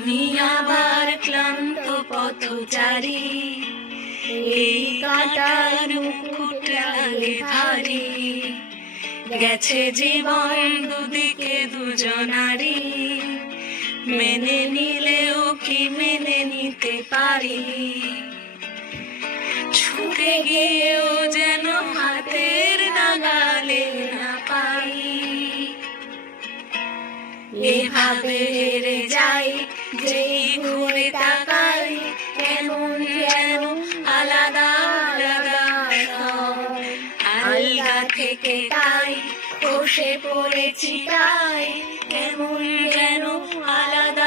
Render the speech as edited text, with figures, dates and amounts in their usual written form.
আমি আবার ক্লান্ত পথচারী, এই কাঁটার মুকুট লাগে ভারী। গেছে জীবন দুদিকে দুজনারি, মেনে নিলেও কি মেনে নিতে পারি। ছুটে গিয়েও যেন হাতের নাগালে না পাই। এভাবে হেরে যাই, যেই ঘুরে তাকাই, কেমন যেন আলাদা আলাদা সব। আলগা থেকে তাই খসে পড়েছি তাই, কেমন যেন আলাদা